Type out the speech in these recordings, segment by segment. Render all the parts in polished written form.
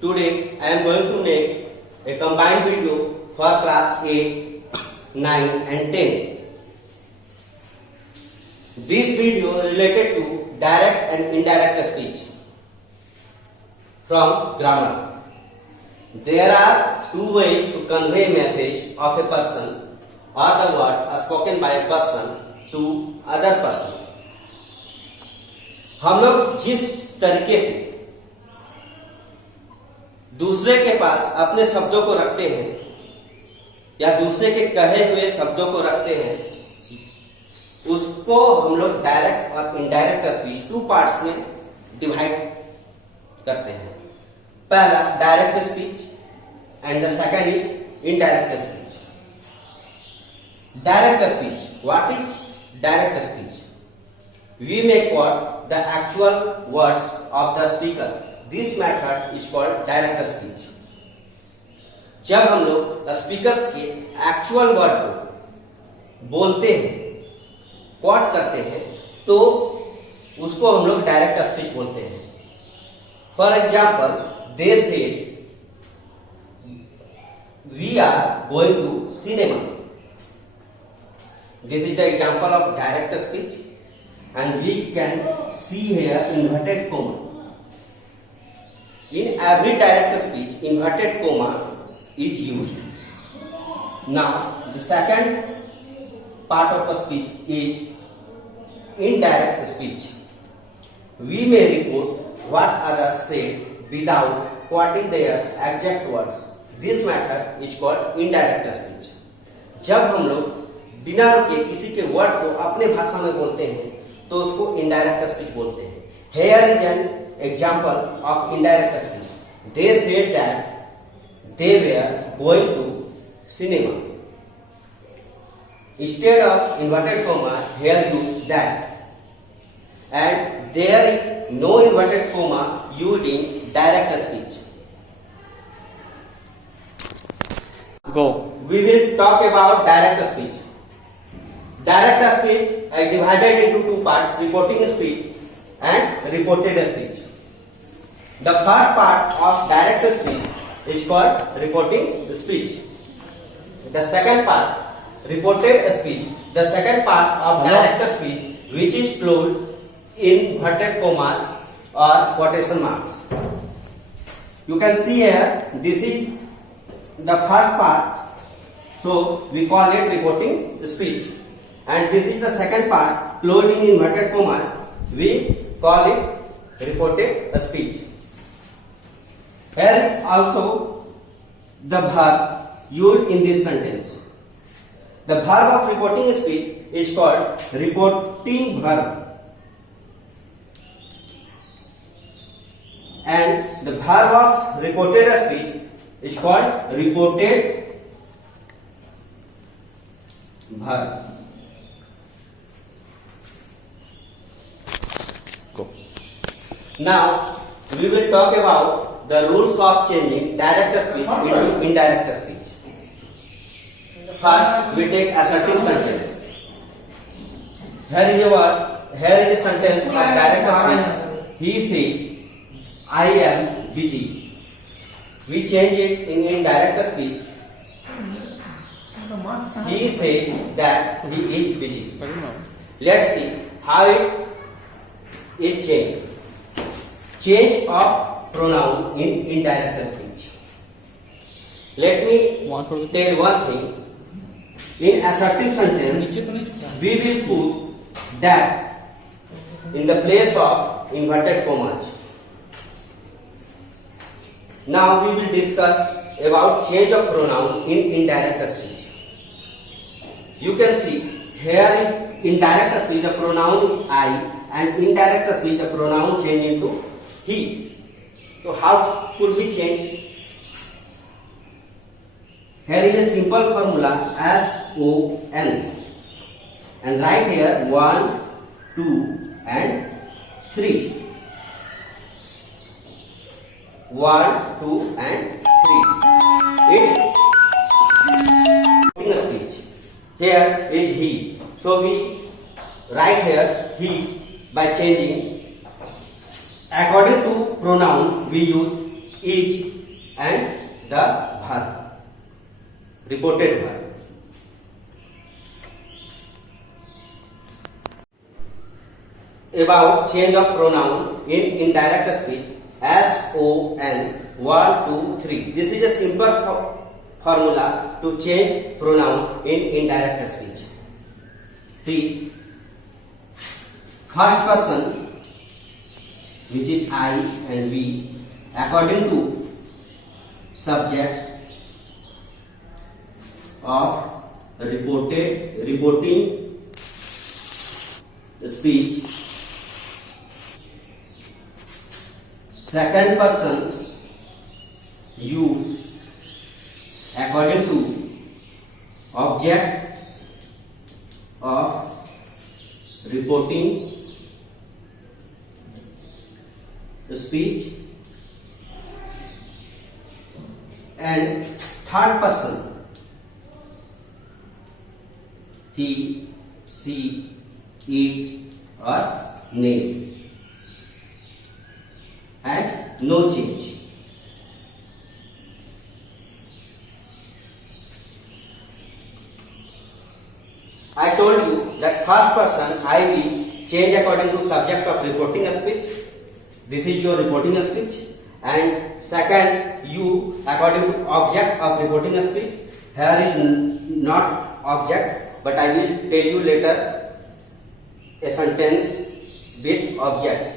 Today I am going to make a combined video for class 8, 9 and 10. This video is related to direct and indirect speech from grammar. There are two ways to convey a message of a person or the word are spoken by a person to other person. हम लोग जिस तरीके से दूसरे के पास अपने शब्दों को रखते हैं या दूसरे के कहे हुए शब्दों को रखते हैं, उसको हम लोग डायरेक्ट और इनडायरेक्ट स्पीच टू पार्ट्स में डिवाइड करते हैं. पहला direct speech and the second is indirect speech. Direct speech, what is direct speech? We may quote the actual words of the speaker. This method is called direct speech. जब हम लोग speakers के actual word को बोलते हैं, coat करते हैं, तो उसको हम लोग डायरेक्ट स्पीच बोलते हैं. For example, they said we are going to cinema. This is the example of direct speech. And we can see here inverted comma. In every direct speech, inverted comma is used. Now, the second part of the speech is indirect speech. We may report what others said without quoting their exact words. This method is called indirect speech. जब हम लोग बिना रुके किसी के word को अपने भाषा में बोलते हैं तो उसको इनडायरेक्ट स्पीच बोलते हैं. Here is an example of indirect speech. They said that they were going to cinema. Instead of inverted comma, here use that. And there is no inverted comma used in direct speech. Go. We will talk about direct speech. Direct speech is divided into two parts, reporting speech and reported speech. The first part of direct speech is called reporting speech. The second part, reported speech, the second part of direct speech, which is closed in inverted comma or quotation marks. You can see here, this is the first part, so we call it reporting speech. And this is the second part, closed in inverted comma, we call it reported speech. Here is also the verb used in this sentence. The verb of reporting speech is called reporting verb. And the verb of reported speech is called reported verb. Now, we will talk about the rules of changing direct speech into indirect speech. First, we take assertive sentence. Here is a word, here is a sentence of direct speech. He says, I am busy. We change it in indirect speech. He says that he is busy. Let's see how it is changed. Change of pronoun in indirect speech. Let me tell one thing. In assertive sentence, we will put that in the place of inverted commas. Now we will discuss about change of pronoun in indirect speech. You can see here in indirect speech the pronoun is I, and indirect speech the pronoun change into he. So how could we change? Here is a simple formula, SON, and write here 1, 2 and 3. 1, 2 and 3. It's speech. Here is he. So we write here he by changing. According to pronoun, we use is and the verb, reported verb. About change of pronoun in indirect speech, SON 1, 2, 3. This is a simple formula to change pronoun in indirect speech. See, first person, which is I and we, according to subject of reporting speech. Second person, you, according to object of reporting speech. And third person, he, she, it or name. And no change. I told you that first person I will change according to subject of reporting speech. This is your reporting speech. And second, you according to object of reporting speech. Here is not object, but I will tell you later a sentence with object.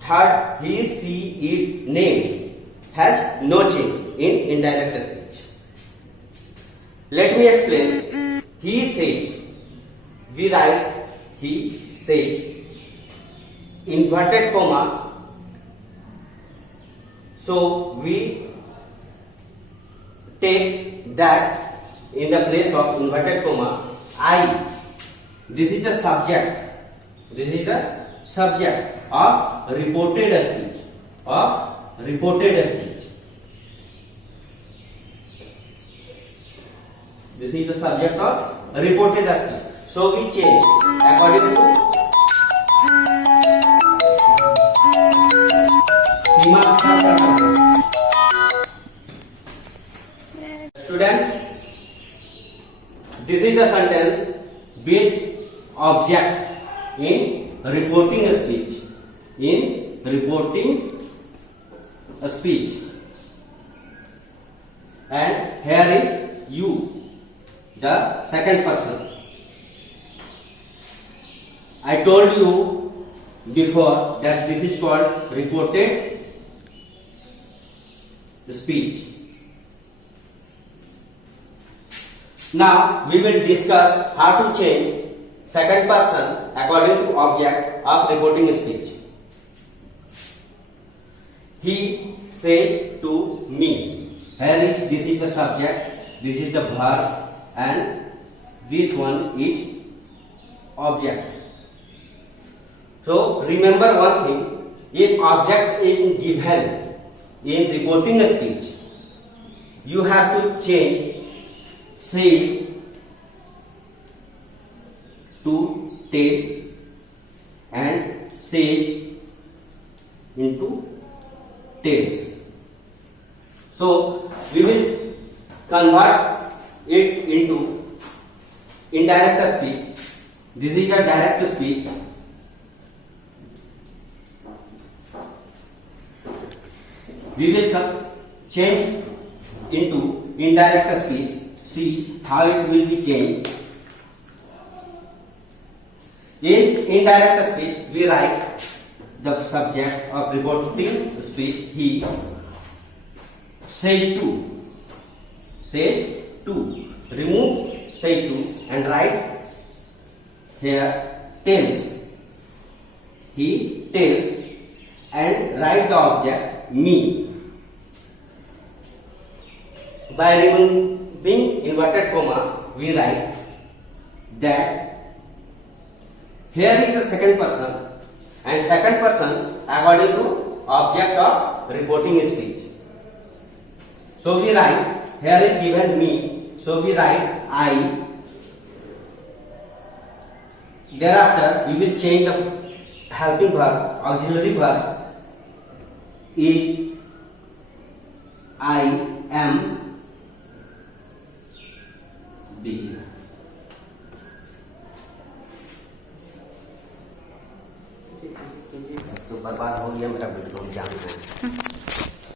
Third, he, she, it, name has no change in indirect speech. Let me explain. He says, we write he says, inverted comma. So we take that in the place of inverted comma, I. This is the subject. This is the subject of reported speech. This is the subject of reported speech. So we change according to students. This is the sentence with object in reporting speech. In reporting speech. And here is you, the second person. I told you before that this is called reported speech. Now we will discuss how to change second person according to object of reporting speech. He said to me. This is the subject, this is the verb, and this one is object. So remember one thing, if object is given in reporting speech, you have to change say to tell and sage into tails. So we will convert it into indirect speech. This is a direct speech. We will change into indirect speech. See how it will be changed. In indirect speech, we write the subject of reporting speech, he says to. Says to. Remove says to and write here tells. He tells and write the object me. By removing inverted comma, we write that here is the second person, and second person according to object of reporting speech. So we write, here is given me, so we write I. Thereafter we will change the helping verb, auxiliary verb, is I am busy. तो बर्बाद हो गया मेरा बिल्कुल जानना है।